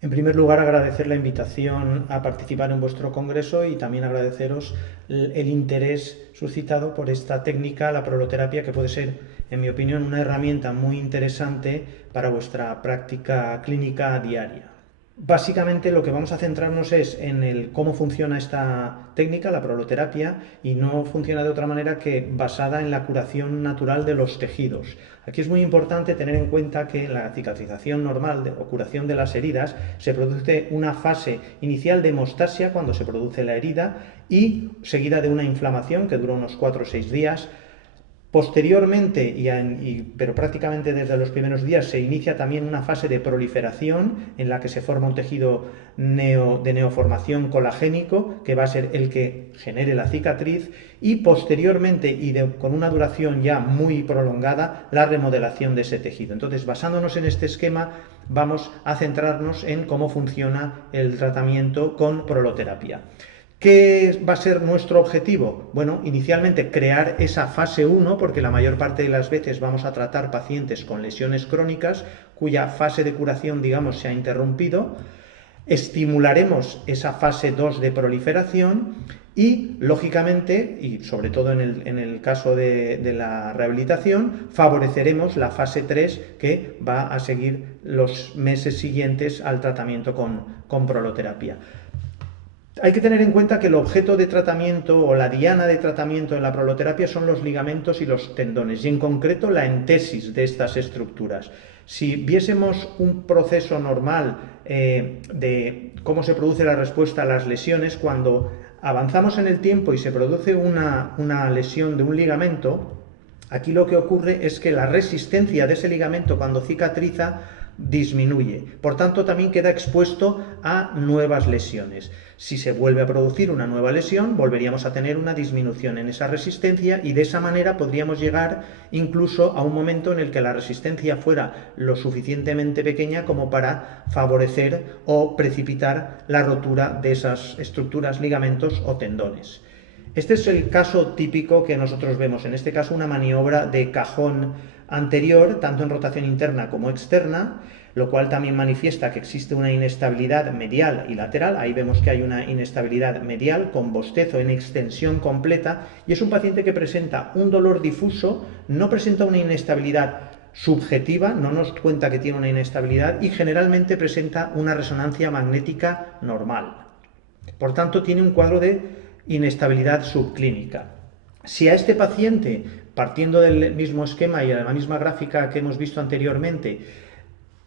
En primer lugar, agradecer la invitación a participar en vuestro congreso y también agradeceros el interés suscitado por esta técnica, la proloterapia, que puede ser, en mi opinión, una herramienta muy interesante para vuestra práctica clínica diaria. Básicamente lo que vamos a centrarnos es en el cómo funciona esta técnica, la proloterapia, y no funciona de otra manera que basada en la curación natural de los tejidos. Aquí es muy importante tener en cuenta que en la cicatrización normal o curación de las heridas se produce una fase inicial de hemostasia cuando se produce la herida y seguida de una inflamación que dura unos 4 o 6 días. Posteriormente, pero prácticamente desde los primeros días, se inicia también una fase de proliferación en la que se forma un tejido de neoformación colagénico que va a ser el que genere la cicatriz y posteriormente con una duración ya muy prolongada la remodelación de ese tejido. Entonces, basándonos en este esquema, vamos a centrarnos en cómo funciona el tratamiento con proloterapia. ¿Qué va a ser nuestro objetivo? Bueno, inicialmente crear esa fase 1, porque la mayor parte de las veces vamos a tratar pacientes con lesiones crónicas cuya fase de curación, digamos, se ha interrumpido. Estimularemos esa fase 2 de proliferación y, lógicamente, y sobre todo en el caso de la rehabilitación, favoreceremos la fase 3 que va a seguir los meses siguientes al tratamiento con proloterapia. Hay que tener en cuenta que el objeto de tratamiento o la diana de tratamiento en la proloterapia son los ligamentos y los tendones, y en concreto la entesis de estas estructuras. Si viésemos un proceso normal de cómo se produce la respuesta a las lesiones, cuando avanzamos en el tiempo y se produce una lesión de un ligamento, aquí lo que ocurre es que la resistencia de ese ligamento cuando cicatriza disminuye. Por tanto, también queda expuesto a nuevas lesiones. Si se vuelve a producir una nueva lesión, volveríamos a tener una disminución en esa resistencia y de esa manera podríamos llegar incluso a un momento en el que la resistencia fuera lo suficientemente pequeña como para favorecer o precipitar la rotura de esas estructuras, ligamentos o tendones. Este es el caso típico que nosotros vemos, en este caso una maniobra de cajón anterior, tanto en rotación interna como externa, lo cual también manifiesta que existe una inestabilidad medial y lateral. Ahí vemos que hay una inestabilidad medial con bostezo en extensión completa y es un paciente que presenta un dolor difuso, no presenta una inestabilidad subjetiva, no nos cuenta que tiene una inestabilidad y generalmente presenta una resonancia magnética normal. Por tanto, tiene un cuadro de inestabilidad subclínica. Si a este paciente, partiendo del mismo esquema y de la misma gráfica que hemos visto anteriormente,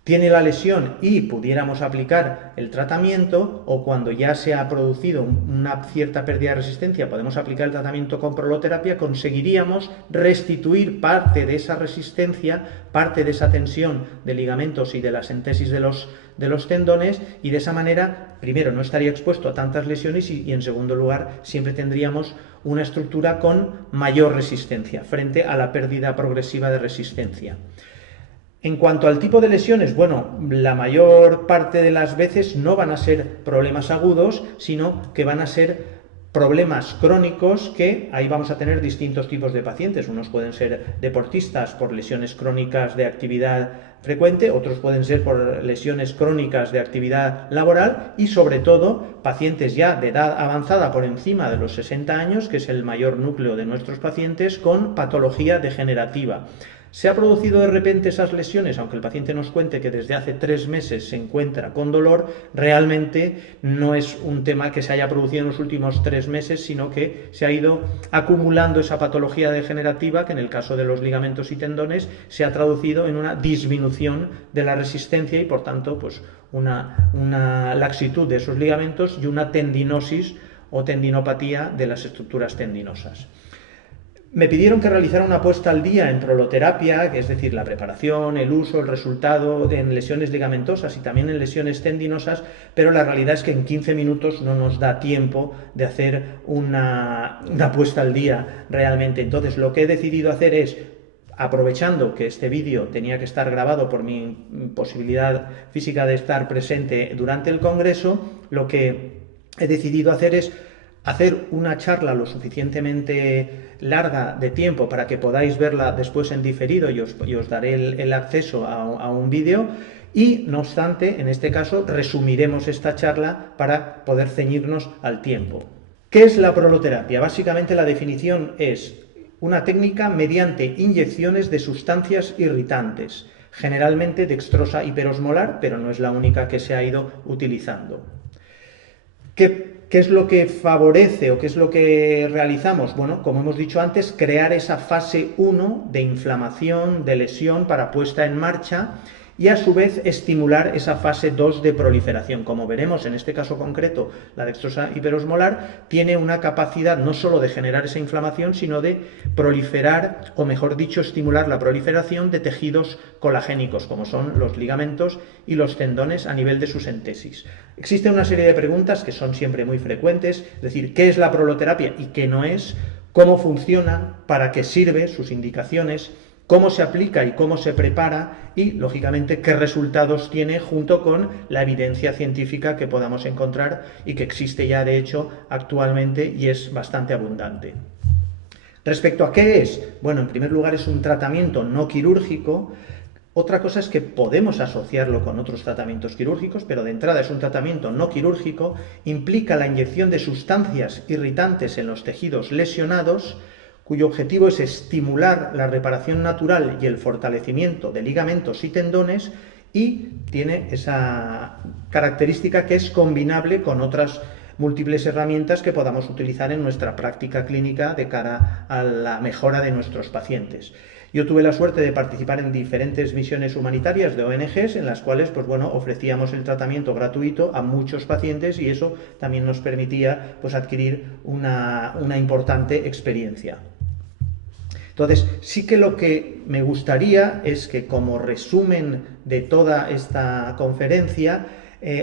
tiene la lesión y pudiéramos aplicar el tratamiento, o cuando ya se ha producido una cierta pérdida de resistencia podemos aplicar el tratamiento con proloterapia, conseguiríamos restituir parte de esa resistencia, parte de esa tensión de ligamentos y de las entesis de los tendones, y de esa manera, primero, no estaría expuesto a tantas lesiones y en segundo lugar, siempre tendríamos una estructura con mayor resistencia frente a la pérdida progresiva de resistencia. En cuanto al tipo de lesiones, bueno, la mayor parte de las veces no van a ser problemas agudos, sino que van a ser problemas crónicos, que ahí vamos a tener distintos tipos de pacientes. Unos pueden ser deportistas por lesiones crónicas de actividad frecuente, otros pueden ser por lesiones crónicas de actividad laboral y sobre todo pacientes ya de edad avanzada por encima de los 60 años, que es el mayor núcleo de nuestros pacientes, con patología degenerativa. ¿Se ha producido de repente esas lesiones? Aunque el paciente nos cuente que desde hace 3 meses se encuentra con dolor, realmente no es un tema que se haya producido en los últimos 3 meses, sino que se ha ido acumulando esa patología degenerativa que en el caso de los ligamentos y tendones se ha traducido en una disminución de la resistencia y por tanto pues una laxitud de esos ligamentos y una tendinosis o tendinopatía de las estructuras tendinosas. Me pidieron que realizara una puesta al día en proloterapia, que es decir, la preparación, el uso, el resultado en lesiones ligamentosas y también en lesiones tendinosas, pero la realidad es que en 15 minutos no nos da tiempo de hacer una puesta al día realmente. Entonces, lo que he decidido hacer es, aprovechando que este vídeo tenía que estar grabado por mi posibilidad física de estar presente durante el congreso, lo que he decidido hacer es hacer una charla lo suficientemente larga de tiempo para que podáis verla después en diferido y os daré el acceso a un vídeo, Y, no obstante, en este caso, resumiremos esta charla para poder ceñirnos al tiempo. ¿Qué es la proloterapia? Básicamente la definición es una técnica mediante inyecciones de sustancias irritantes, generalmente dextrosa hiperosmolar, pero no es la única que se ha ido utilizando. ¿Qué es lo que favorece o qué es lo que realizamos? Bueno, como hemos dicho antes, crear esa fase 1 de inflamación, de lesión para puesta en marcha y a su vez estimular esa fase 2 de proliferación. Como veremos en este caso concreto, la dextrosa hiperosmolar tiene una capacidad no solo de generar esa inflamación, sino de proliferar, o mejor dicho, estimular la proliferación de tejidos colagénicos, como son los ligamentos y los tendones a nivel de su síntesis. Existe una serie de preguntas que son siempre muy frecuentes, es decir, ¿qué es la proloterapia y qué no es? ¿Cómo funciona? ¿Para qué sirve? Sus indicaciones, cómo se aplica y cómo se prepara y, lógicamente, qué resultados tiene junto con la evidencia científica que podamos encontrar y que existe ya, de hecho, actualmente y es bastante abundante. Respecto a qué es, bueno, en primer lugar es un tratamiento no quirúrgico. Otra cosa es que podemos asociarlo con otros tratamientos quirúrgicos, pero de entrada es un tratamiento no quirúrgico, implica la inyección de sustancias irritantes en los tejidos lesionados, cuyo objetivo es estimular la reparación natural y el fortalecimiento de ligamentos y tendones, y tiene esa característica que es combinable con otras múltiples herramientas que podamos utilizar en nuestra práctica clínica de cara a la mejora de nuestros pacientes. Yo tuve la suerte de participar en diferentes misiones humanitarias de ONGs en las cuales, pues bueno, ofrecíamos el tratamiento gratuito a muchos pacientes y eso también nos permitía, pues, adquirir una importante experiencia. Entonces, sí que lo que me gustaría es que, como resumen de toda esta conferencia,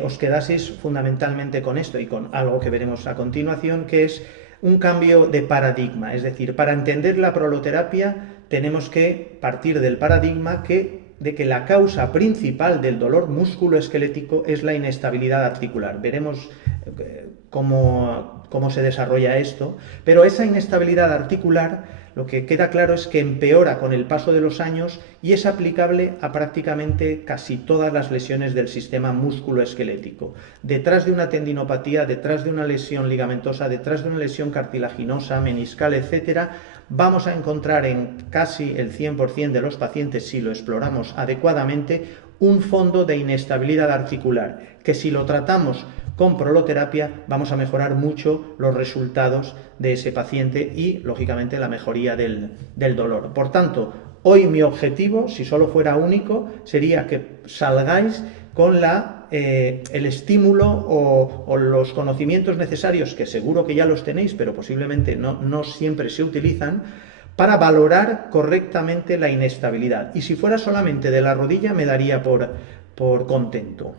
os quedaseis fundamentalmente con esto y con algo que veremos a continuación, que es un cambio de paradigma. Es decir, para entender la proloterapia tenemos que partir del paradigma de que la causa principal del dolor musculoesquelético es la inestabilidad articular. Veremos cómo se desarrolla esto, pero esa inestabilidad articular, lo que queda claro es que empeora con el paso de los años y es aplicable a prácticamente casi todas las lesiones del sistema musculoesquelético. Detrás de una tendinopatía, detrás de una lesión ligamentosa, detrás de una lesión cartilaginosa, meniscal, etc., vamos a encontrar en casi el 100% de los pacientes, si lo exploramos adecuadamente, un fondo de inestabilidad articular, que si lo tratamos con proloterapia vamos a mejorar mucho los resultados de ese paciente y, lógicamente, la mejoría del dolor. Por tanto, hoy mi objetivo, si solo fuera único, sería que salgáis con el estímulo o los conocimientos necesarios, que seguro que ya los tenéis, pero posiblemente no siempre se utilizan, para valorar correctamente la inestabilidad. Y si fuera solamente de la rodilla, me daría por contento.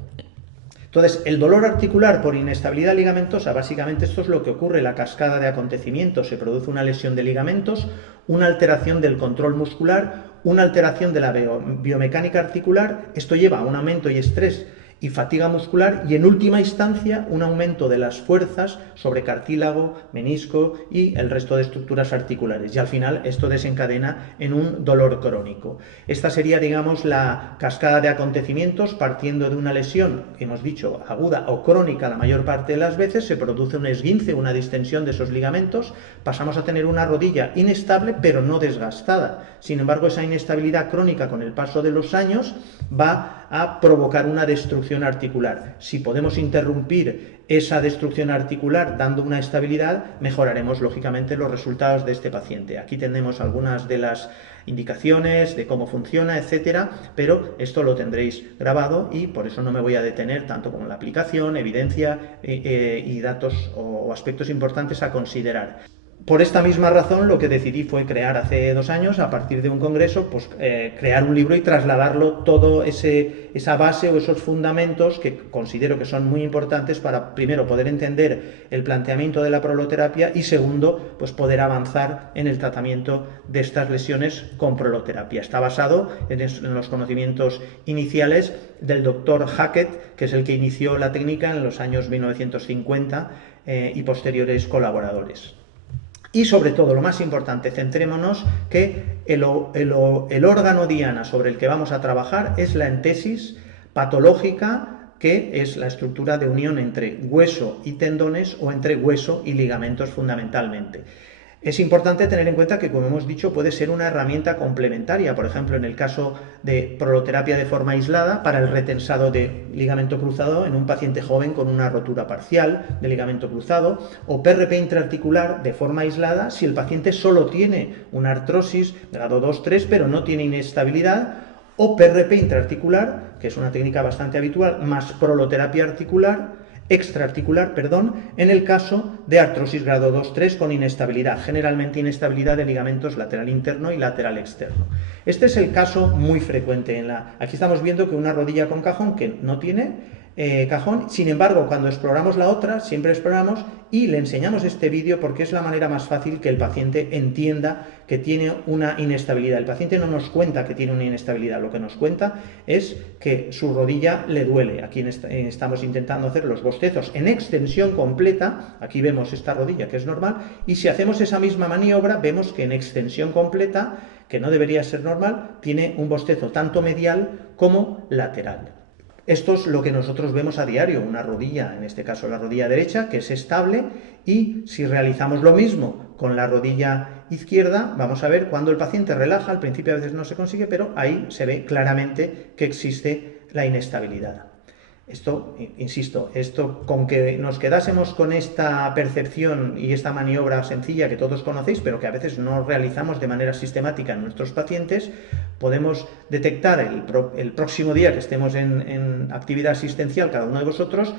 Entonces, el dolor articular por inestabilidad ligamentosa, básicamente esto es lo que ocurre, la cascada de acontecimientos. Se produce una lesión de ligamentos, una alteración del control muscular, una alteración de la biomecánica articular. Esto lleva a un aumento y estrés y fatiga muscular y, en última instancia, un aumento de las fuerzas sobre cartílago, menisco y el resto de estructuras articulares. Y al final esto desencadena en un dolor crónico. Esta sería, digamos, la cascada de acontecimientos. Partiendo de una lesión, hemos dicho, aguda o crónica la mayor parte de las veces, se produce un esguince, una distensión de esos ligamentos, pasamos a tener una rodilla inestable pero no desgastada. Sin embargo, esa inestabilidad crónica con el paso de los años va a provocar una destrucción articular. Si podemos interrumpir esa destrucción articular dando una estabilidad, mejoraremos lógicamente los resultados de este paciente. Aquí tenemos algunas de las indicaciones de cómo funciona, etcétera, pero esto lo tendréis grabado y por eso no me voy a detener tanto como la aplicación, evidencia y datos o aspectos importantes a considerar. Por esta misma razón, lo que decidí fue crear hace 2 años, a partir de un congreso, pues crear un libro y trasladarlo todo esa base o esos fundamentos que considero que son muy importantes para, primero, poder entender el planteamiento de la proloterapia y, segundo, pues poder avanzar en el tratamiento de estas lesiones con proloterapia. Está basado en los conocimientos iniciales del doctor Hackett, que es el que inició la técnica en los años 1950 y posteriores colaboradores. Y sobre todo, lo más importante, centrémonos que el órgano diana sobre el que vamos a trabajar es la entesis patológica, que es la estructura de unión entre hueso y tendones o entre hueso y ligamentos fundamentalmente. Es importante tener en cuenta que, como hemos dicho, puede ser una herramienta complementaria, por ejemplo, en el caso de proloterapia de forma aislada para el retensado de ligamento cruzado en un paciente joven con una rotura parcial de ligamento cruzado, o PRP intraarticular de forma aislada si el paciente solo tiene una artrosis grado 2-3 pero no tiene inestabilidad, o PRP intraarticular, que es una técnica bastante habitual, más proloterapia extraarticular, en el caso de artrosis grado 2-3 con inestabilidad, generalmente inestabilidad de ligamentos lateral interno y lateral externo. Este es el caso muy frecuente. Aquí estamos viendo que una rodilla con cajón que no tiene cajón, sin embargo, cuando exploramos la otra, siempre exploramos y le enseñamos este vídeo porque es la manera más fácil que el paciente entienda que tiene una inestabilidad. El paciente no nos cuenta que tiene una inestabilidad, lo que nos cuenta es que su rodilla le duele. Aquí estamos intentando hacer los bostezos en extensión completa, aquí vemos esta rodilla que es normal, y si hacemos esa misma maniobra, vemos que en extensión completa, que no debería ser normal, tiene un bostezo tanto medial como lateral. Esto es lo que nosotros vemos a diario, una rodilla, en este caso la rodilla derecha, que es estable, y si realizamos lo mismo con la rodilla izquierda, vamos a ver cuando el paciente relaja, al principio a veces no se consigue, pero ahí se ve claramente que existe la inestabilidad. Esto, insisto, con que nos quedásemos con esta percepción y esta maniobra sencilla que todos conocéis, pero que a veces no realizamos de manera sistemática en nuestros pacientes, podemos detectar el próximo día que estemos en actividad asistencial, cada uno de vosotros,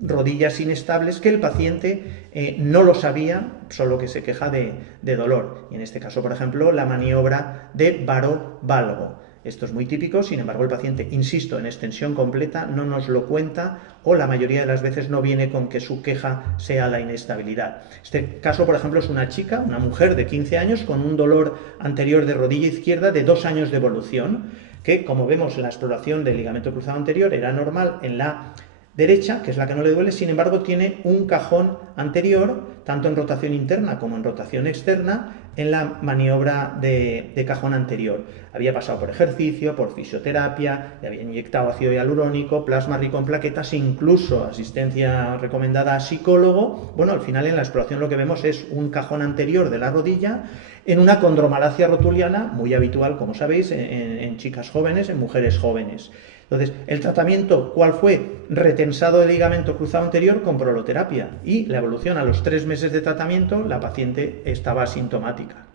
rodillas inestables que el paciente no lo sabía, solo que se queja de dolor. Y en este caso, por ejemplo, la maniobra de varo-valgo. Esto es muy típico, sin embargo el paciente, insisto, en extensión completa no nos lo cuenta o la mayoría de las veces no viene con que su queja sea la inestabilidad. Este caso, por ejemplo, es una chica, una mujer de 15 años con un dolor anterior de rodilla izquierda de 2 años de evolución, que como vemos en la exploración del ligamento cruzado anterior era normal en la derecha, que es la que no le duele, sin embargo tiene un cajón anterior, tanto en rotación interna como en rotación externa, en la maniobra de cajón anterior. Había pasado por ejercicio, por fisioterapia, le había inyectado ácido hialurónico, plasma rico en plaquetas, incluso asistencia recomendada a psicólogo. Bueno, al final en la exploración lo que vemos es un cajón anterior de la rodilla en una condromalacia rotuliana, muy habitual, como sabéis, en chicas jóvenes, en mujeres jóvenes. Entonces, el tratamiento, ¿cuál fue? Retensado del ligamento cruzado anterior con proloterapia, y la evolución a los 3 meses de tratamiento, la paciente estaba asintomática.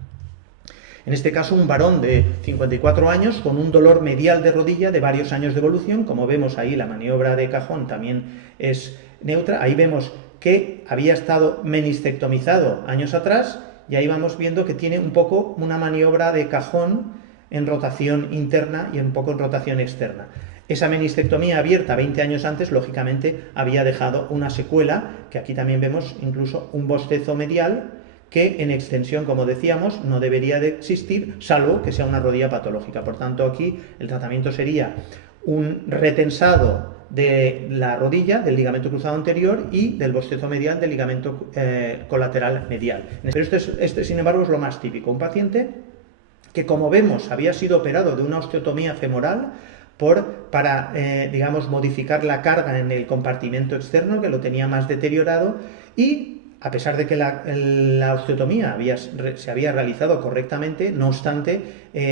En este caso, un varón de 54 años con un dolor medial de rodilla de varios años de evolución. Como vemos ahí, la maniobra de cajón también es neutra. Ahí vemos que había estado menistectomizado años atrás, y ahí vamos viendo que tiene un poco una maniobra de cajón en rotación interna y un poco en rotación externa. Esa menistectomía abierta 20 años antes, lógicamente, había dejado una secuela, que aquí también vemos incluso un bostezo medial, que en extensión, como decíamos, no debería de existir, salvo que sea una rodilla patológica. Por tanto, aquí el tratamiento sería un retensado de la rodilla, del ligamento cruzado anterior y del bostezo medial del ligamento colateral medial. Pero este, sin embargo, es lo más típico. Un paciente que, como vemos, había sido operado de una osteotomía femoral para modificar la carga en el compartimento externo, que lo tenía más deteriorado, y a pesar de que la osteotomía se había realizado correctamente, no obstante,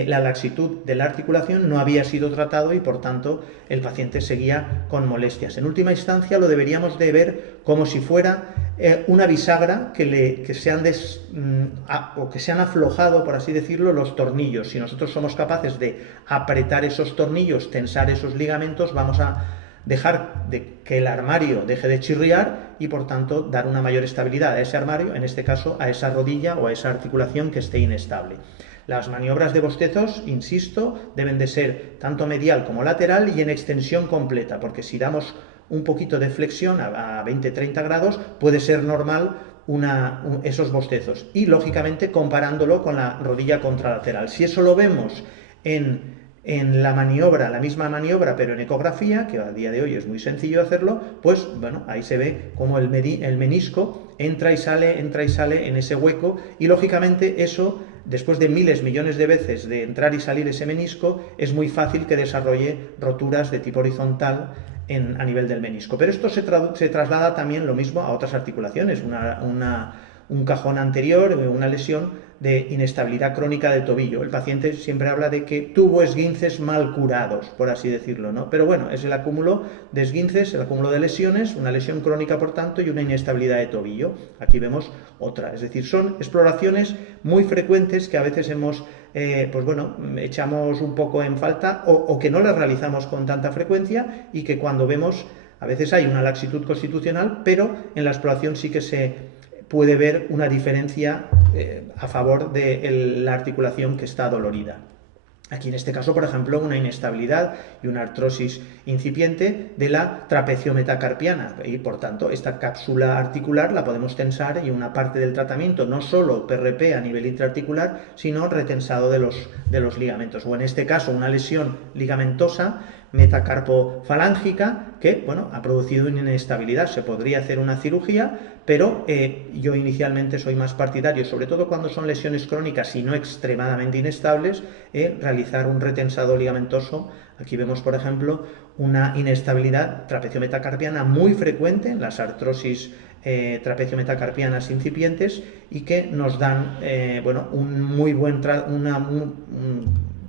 la laxitud de la articulación no había sido tratado y, por tanto, el paciente seguía con molestias. En última instancia, lo deberíamos de ver como si fuera una bisagra que se han aflojado, por así decirlo, los tornillos. Si nosotros somos capaces de apretar esos tornillos, tensar esos ligamentos, vamos a dejar que el armario deje de chirriar y, por tanto, dar una mayor estabilidad a ese armario, en este caso a esa rodilla o a esa articulación que esté inestable. Las maniobras de bostezos, insisto, deben de ser tanto medial como lateral y en extensión completa, porque si damos un poquito de flexión a 20-30 grados, puede ser normal esos bostezos. Y, lógicamente, comparándolo con la rodilla contralateral. Si eso lo vemos en en la maniobra, la misma maniobra, pero en ecografía, que a día de hoy es muy sencillo hacerlo, pues bueno, ahí se ve cómo el menisco entra y sale en ese hueco, y lógicamente eso, después de miles, millones de veces de entrar y salir ese menisco, es muy fácil que desarrolle roturas de tipo horizontal a nivel del menisco. Pero esto se traslada también lo mismo a otras articulaciones, un cajón anterior, una lesión de inestabilidad crónica del tobillo. El paciente siempre habla de que tuvo esguinces mal curados, por así decirlo, ¿no? Pero bueno, es el acúmulo de esguinces, el acúmulo de lesiones, una lesión crónica, por tanto, y una inestabilidad de tobillo. Aquí vemos otra. Es decir, son exploraciones muy frecuentes que a veces pues bueno, echamos un poco en falta o que no las realizamos con tanta frecuencia, y que cuando vemos, a veces hay una laxitud constitucional, pero en la exploración sí que se puede ver una diferencia a favor de la articulación que está dolorida. Aquí en este caso, por ejemplo, una inestabilidad y una artrosis incipiente de la trapecio metacarpiana, y por tanto esta cápsula articular la podemos tensar, y una parte del tratamiento, no solo PRP a nivel intraarticular, sino retensado de los ligamentos, o en este caso una lesión ligamentosa metacarpofalángica que, bueno, ha producido una inestabilidad. Se podría hacer una cirugía, pero yo inicialmente soy más partidario, sobre todo cuando son lesiones crónicas y no extremadamente inestables, realizar un retensado ligamentoso. Aquí vemos, por ejemplo, una inestabilidad trapecio-metacarpiana muy frecuente en las artrosis trapecio-metacarpianas incipientes, y que nos dan bueno, un muy buen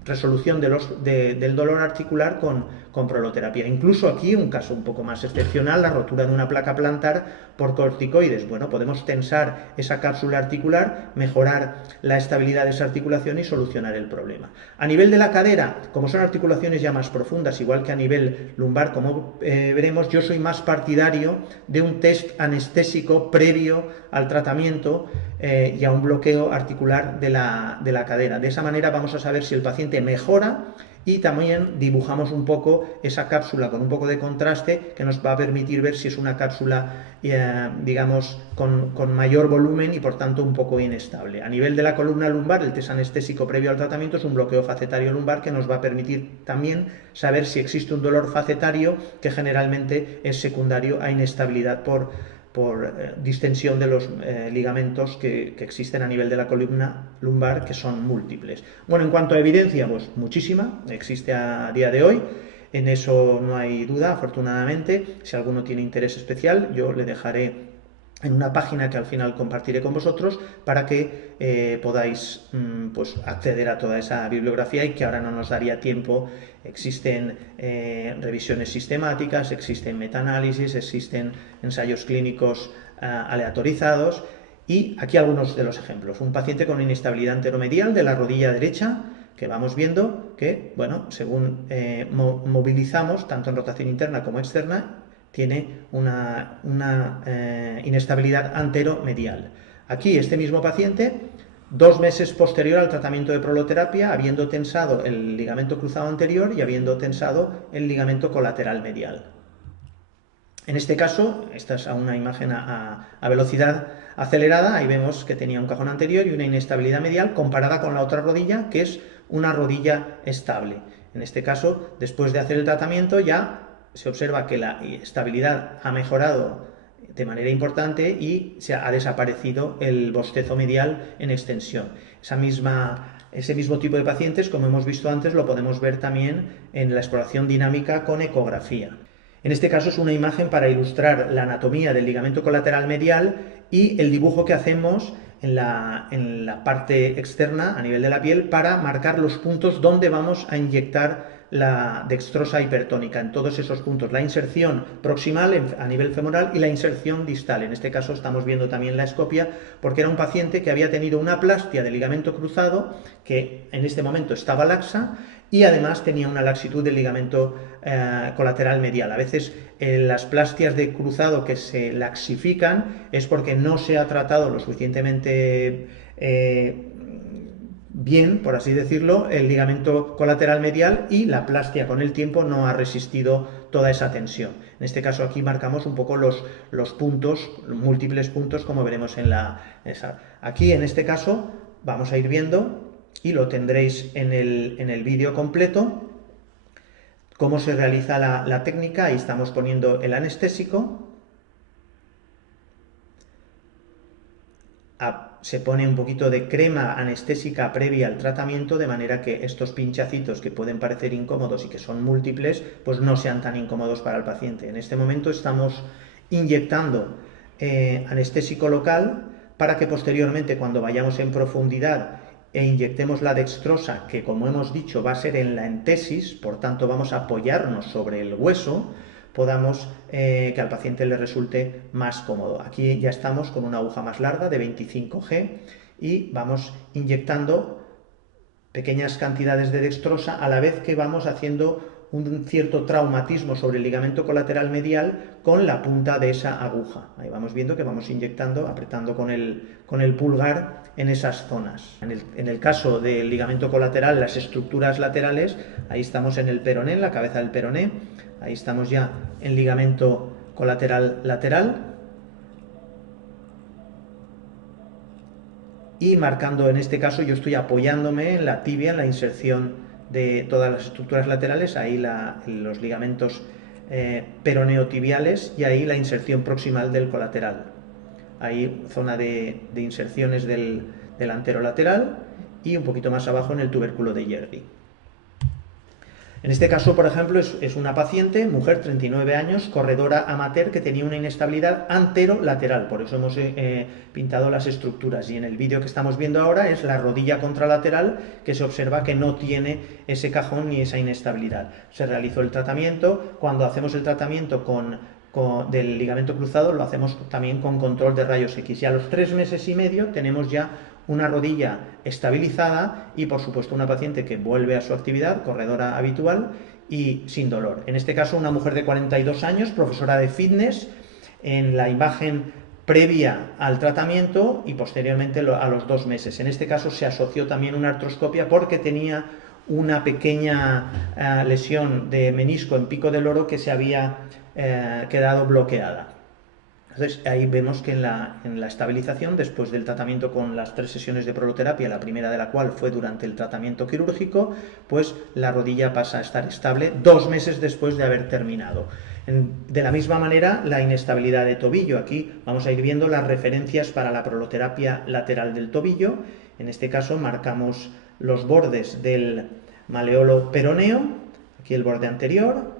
resolución del dolor articular con proloterapia. Incluso aquí, un caso un poco más excepcional, la rotura de una placa plantar por corticoides. Bueno, podemos tensar esa cápsula articular, mejorar la estabilidad de esa articulación y solucionar el problema. A nivel de la cadera, como son articulaciones ya más profundas, igual que a nivel lumbar, como veremos, yo soy más partidario de un test anestésico previo al tratamiento y a un bloqueo articular de la cadera. De esa manera vamos a saber si el paciente mejora, y también dibujamos un poco esa cápsula con un poco de contraste, que nos va a permitir ver si es una cápsula digamos con mayor volumen y por tanto un poco inestable. A nivel de la columna lumbar, el test anestésico previo al tratamiento es un bloqueo facetario lumbar, que nos va a permitir también saber si existe un dolor facetario, que generalmente es secundario a inestabilidad por distensión de los ligamentos que existen a nivel de la columna lumbar, que son múltiples. Bueno, en cuanto a evidencia, pues muchísima, existe a día de hoy, en eso no hay duda, afortunadamente. Si alguno tiene interés especial, yo le dejaré en una página que al final compartiré con vosotros, para que podáis pues acceder a toda esa bibliografía, y que ahora no nos daría tiempo. Existen revisiones sistemáticas, existen metaanálisis, existen ensayos clínicos aleatorizados, y aquí algunos de los ejemplos. Un paciente con inestabilidad anteromedial de la rodilla derecha, que vamos viendo que, bueno, según movilizamos, tanto en rotación interna como externa, tiene una inestabilidad anteromedial. Aquí este mismo paciente, 2 meses posterior al tratamiento de proloterapia, habiendo tensado el ligamento cruzado anterior y habiendo tensado el ligamento colateral medial. En este caso, esta es una imagen a velocidad acelerada, ahí vemos que tenía un cajón anterior y una inestabilidad medial, comparada con la otra rodilla, que es una rodilla estable. En este caso, después de hacer el tratamiento, ya se observa que la estabilidad ha mejorado de manera importante y se ha desaparecido el bostezo medial en extensión. Ese mismo tipo de pacientes, como hemos visto antes, lo podemos ver también en la exploración dinámica con ecografía. En este caso es una imagen para ilustrar la anatomía del ligamento colateral medial y el dibujo que hacemos en la parte externa, a nivel de la piel, para marcar los puntos donde vamos a inyectar la dextrosa hipertónica. En todos esos puntos, la inserción proximal a nivel femoral y la inserción distal. En este caso estamos viendo también la escopia, porque era un paciente que había tenido una aplastia del ligamento cruzado, que en este momento estaba laxa, y además tenía una laxitud del ligamento colateral medial. A veces las plastias de cruzado que se laxifican es porque no se ha tratado lo suficientemente bien, por así decirlo, el ligamento colateral medial, y la plastia con el tiempo no ha resistido toda esa tensión. En este caso aquí marcamos un poco los puntos, los múltiples puntos, como veremos en esa. Aquí en este caso vamos a ir viendo, y lo tendréis en el vídeo completo, ¿Cómo se realiza la técnica? Ahí estamos poniendo el anestésico. Se pone un poquito de crema anestésica previa al tratamiento, de manera que estos pinchacitos que pueden parecer incómodos y que son múltiples, pues no sean tan incómodos para el paciente. En este momento estamos inyectando anestésico local para que posteriormente, cuando vayamos en profundidad e inyectemos la dextrosa, que como hemos dicho va a ser en la entesis, por tanto vamos a apoyarnos sobre el hueso, podamos que al paciente le resulte más cómodo. Aquí ya estamos con una aguja más larga de 25G y vamos inyectando pequeñas cantidades de dextrosa a la vez que vamos haciendo un cierto traumatismo sobre el ligamento colateral medial con la punta de esa aguja. Ahí vamos viendo que vamos inyectando, apretando con el pulgar en esas zonas. En el caso del ligamento colateral, las estructuras laterales, ahí estamos en el peroné, en la cabeza del peroné, ahí estamos ya en ligamento colateral lateral, y marcando, en este caso yo estoy apoyándome en la tibia, en la inserción de todas las estructuras laterales, ahí los ligamentos peroneo-tibiales y ahí la inserción proximal del colateral. Ahí zona de inserciones del anterolateral y un poquito más abajo en el tubérculo de Yerdi. En este caso, por ejemplo, es una paciente, mujer, 39 años, corredora amateur, que tenía una inestabilidad anterolateral, por eso hemos pintado las estructuras, y en el vídeo que estamos viendo ahora es la rodilla contralateral, que se observa que no tiene ese cajón ni esa inestabilidad. Se realizó el tratamiento. Cuando hacemos el tratamiento del ligamento cruzado, lo hacemos también con control de rayos X, y a los 3 meses y medio tenemos ya una rodilla estabilizada y, por supuesto, una paciente que vuelve a su actividad corredora habitual y sin dolor. En este caso, una mujer de 42 años, profesora de fitness, en la imagen previa al tratamiento y posteriormente a los 2 meses. En este caso se asoció también una artroscopia porque tenía una pequeña lesión de menisco en pico del oro que se había quedado bloqueada. Entonces ahí vemos que en la estabilización, después del tratamiento con las 3 sesiones de proloterapia, la primera de la cual fue durante el tratamiento quirúrgico, pues la rodilla pasa a estar estable 2 meses después de haber terminado. De la misma manera, la inestabilidad de tobillo. Aquí vamos a ir viendo las referencias para la proloterapia lateral del tobillo. En este caso marcamos los bordes del maleolo peroneo, aquí el borde anterior.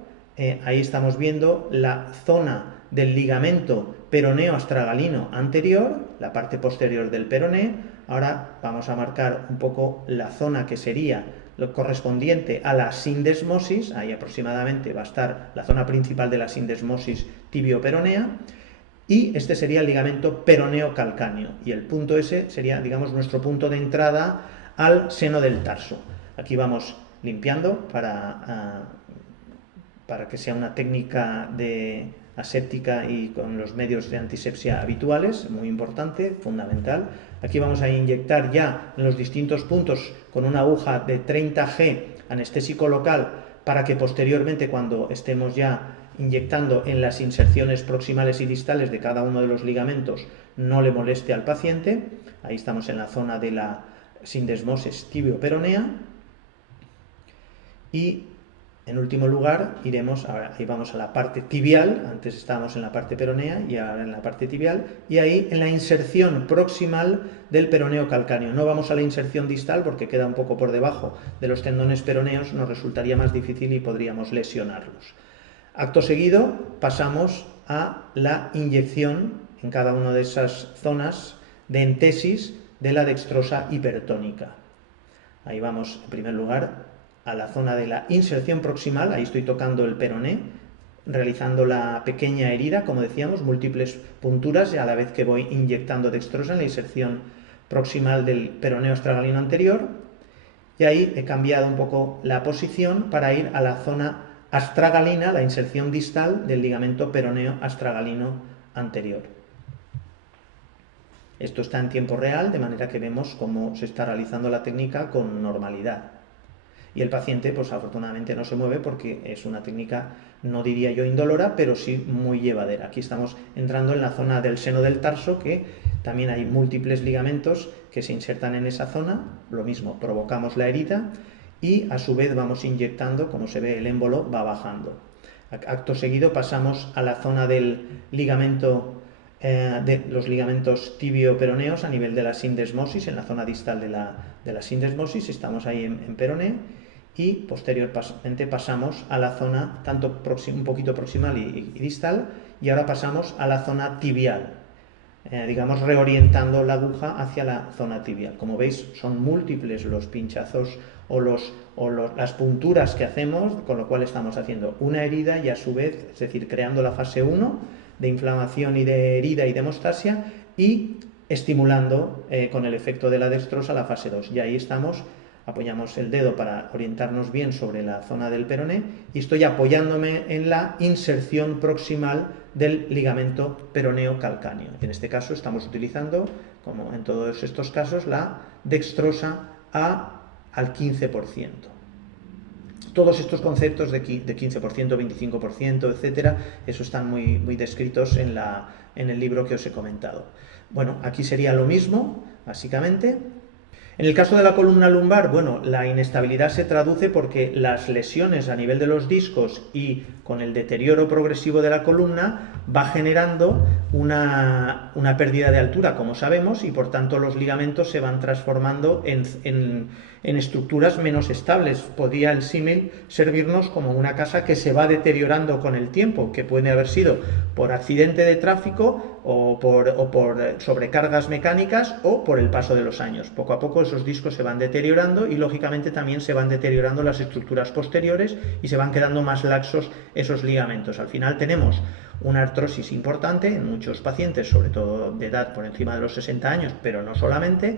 Ahí estamos viendo la zona del ligamento peroneo astragalino anterior, la parte posterior del peroné. Ahora vamos a marcar un poco la zona que sería lo correspondiente a la sindesmosis. Ahí aproximadamente va a estar la zona principal de la sindesmosis tibio-peronea, y este sería el ligamento peroneo calcáneo, y el punto S sería, digamos, nuestro punto de entrada al seno del tarso. Aquí vamos limpiando para que sea una técnica aséptica y con los medios de antisepsia habituales, muy importante, fundamental. Aquí vamos a inyectar ya en los distintos puntos con una aguja de 30G anestésico local, para que posteriormente, cuando estemos ya inyectando en las inserciones proximales y distales de cada uno de los ligamentos, no le moleste al paciente. Ahí estamos en la zona de la sindesmosis tibio-peronea. Y en último lugar ahí vamos a la parte tibial. Antes estábamos en la parte peronea y ahora en la parte tibial, y ahí en la inserción proximal del peroneo calcáneo. No vamos a la inserción distal porque queda un poco por debajo de los tendones peroneos, nos resultaría más difícil y podríamos lesionarlos. Acto seguido pasamos a la inyección en cada una de esas zonas de entesis de la dextrosa hipertónica. Ahí vamos, en primer lugar, a la zona de la inserción proximal. Ahí estoy tocando el peroné, realizando la pequeña herida, como decíamos, múltiples punturas, y a la vez que voy inyectando dextrosa en la inserción proximal del peroneo astragalino anterior. Y ahí he cambiado un poco la posición para ir a la zona astragalina, la inserción distal del ligamento peroneo astragalino anterior. Esto está en tiempo real, de manera que vemos cómo se está realizando la técnica con normalidad. Y el paciente, pues afortunadamente no se mueve, porque es una técnica, no diría yo indolora, pero sí muy llevadera. Aquí estamos entrando en la zona del seno del tarso, que también hay múltiples ligamentos que se insertan en esa zona. Lo mismo, provocamos la herida y a su vez vamos inyectando, como se ve el émbolo va bajando. Acto seguido pasamos a la zona del ligamento, de los ligamentos tibio-peroneos a nivel de la sindesmosis, en la zona distal de la sindesmosis, estamos ahí en peroné, y posteriormente pasamos a la zona tanto un poquito proximal y distal, y ahora pasamos a la zona tibial, digamos reorientando la aguja hacia la zona tibial. Como veis, son múltiples los pinchazos o las punturas que hacemos, con lo cual estamos haciendo una herida y a su vez, es decir, creando la fase 1 de inflamación y de herida y de hemostasia, y estimulando con el efecto de la dextrosa la fase 2. Y ahí estamos, apoyamos el dedo para orientarnos bien sobre la zona del peroné y estoy apoyándome en la inserción proximal del ligamento peroneo calcáneo. En este caso estamos utilizando, como en todos estos casos, la dextrosa al 15%. Todos estos conceptos de 15%, 25%, etcétera, eso están muy descritos en el libro que os he comentado. Bueno, aquí sería lo mismo, básicamente. En el caso de la columna lumbar, bueno, la inestabilidad se traduce porque las lesiones a nivel de los discos y con el deterioro progresivo de la columna va generando una pérdida de altura, como sabemos, y por tanto los ligamentos se van transformando en estructuras menos estables. Podría el símil servirnos como una casa que se va deteriorando con el tiempo, que puede haber sido por accidente de tráfico o por sobrecargas mecánicas o por el paso de los años. Poco a poco esos discos se van deteriorando y lógicamente también se van deteriorando las estructuras posteriores y se van quedando más laxos esos ligamentos. Al final tenemos una artrosis importante en muchos pacientes, sobre todo de edad por encima de los 60 años, pero no solamente.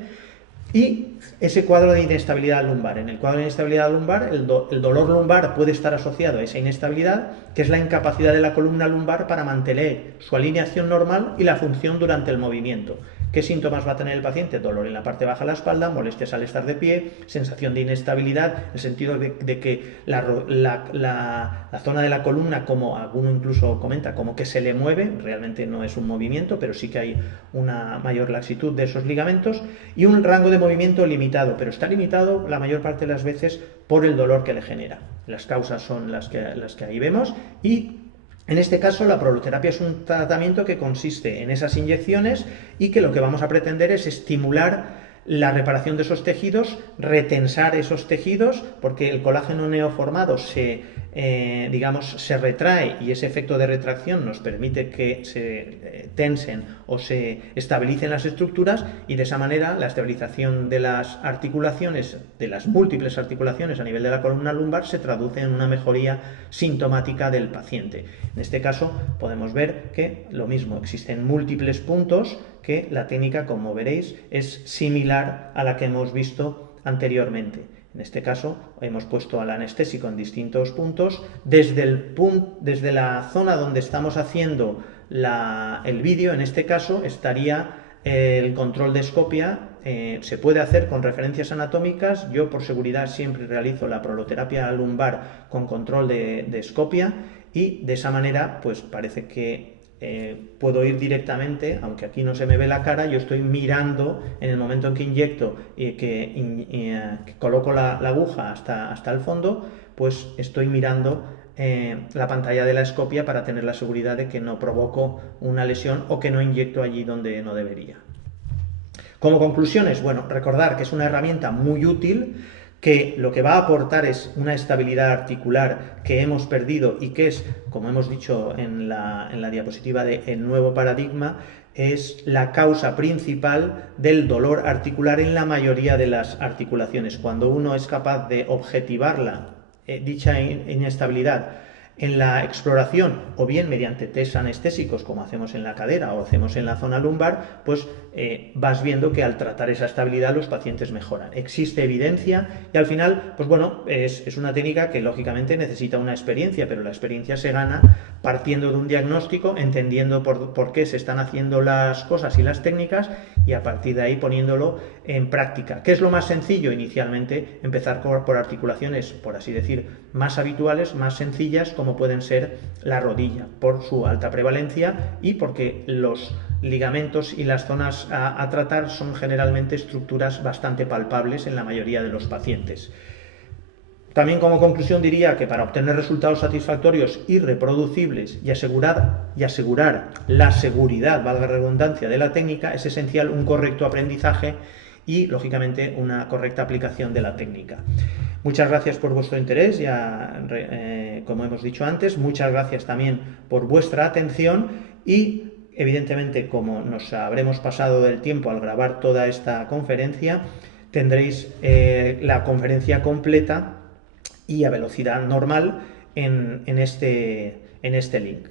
Y ese cuadro de inestabilidad lumbar. En el cuadro de inestabilidad lumbar, el dolor lumbar puede estar asociado a esa inestabilidad, que es la incapacidad de la columna lumbar para mantener su alineación normal y la función durante el movimiento. ¿Qué síntomas va a tener el paciente? Dolor en la parte baja de la espalda, molestias al estar de pie, sensación de inestabilidad, en el sentido de que la zona de la columna, como alguno incluso comenta, como que se le mueve, realmente no es un movimiento, pero sí que hay una mayor laxitud de esos ligamentos, y un rango de movimiento limitado, pero está limitado la mayor parte de las veces por el dolor que le genera. Las causas son las que ahí vemos, y en este caso la proloterapia es un tratamiento que consiste en esas inyecciones y que lo que vamos a pretender es estimular la reparación de esos tejidos, retensar esos tejidos, porque el colágeno neoformado se retrae y ese efecto de retracción nos permite que se tensen o se estabilicen las estructuras, y de esa manera la estabilización de las articulaciones, de las múltiples articulaciones a nivel de la columna lumbar, se traduce en una mejoría sintomática del paciente. En este caso podemos ver que lo mismo, existen múltiples puntos que la técnica, como veréis, es similar a la que hemos visto anteriormente. En este caso hemos puesto al anestésico en distintos puntos. Desde la zona donde estamos haciendo el vídeo, en este caso estaría el control de escopia. Se puede hacer con referencias anatómicas. Yo por seguridad siempre realizo la proloterapia lumbar con control de escopia, y de esa manera pues parece que puedo ir directamente, aunque aquí no se me ve la cara, yo estoy mirando en el momento en que inyecto y que coloco la aguja hasta el fondo, pues estoy mirando la pantalla de la escopia para tener la seguridad de que no provoco una lesión o que no inyecto allí donde no debería. Como conclusiones, bueno, recordar que es una herramienta muy útil, que lo que va a aportar es una estabilidad articular que hemos perdido y que es, como hemos dicho en la diapositiva del nuevo paradigma, es la causa principal del dolor articular en la mayoría de las articulaciones. Cuando uno es capaz de objetivarla, dicha inestabilidad, en la exploración, o bien mediante test anestésicos como hacemos en la cadera o hacemos en la zona lumbar, pues vas viendo que al tratar esa estabilidad los pacientes mejoran. Existe evidencia y al final, pues bueno, es una técnica que lógicamente necesita una experiencia, pero la experiencia se gana partiendo de un diagnóstico, entendiendo por qué se están haciendo las cosas y las técnicas, y a partir de ahí poniéndolo en práctica. ¿Qué es lo más sencillo? Inicialmente empezar por articulaciones, por así decir, más habituales, más sencillas, como pueden ser la rodilla, por su alta prevalencia y porque los ligamentos y las zonas a tratar son generalmente estructuras bastante palpables en la mayoría de los pacientes. También como conclusión diría que para obtener resultados satisfactorios y reproducibles y asegurar la seguridad, valga la redundancia, de la técnica, es esencial un correcto aprendizaje y, lógicamente, una correcta aplicación de la técnica. Muchas gracias por vuestro interés, ya como hemos dicho antes, muchas gracias también por vuestra atención y, evidentemente, como nos habremos pasado del tiempo al grabar toda esta conferencia, tendréis la conferencia completa y a velocidad normal en este link.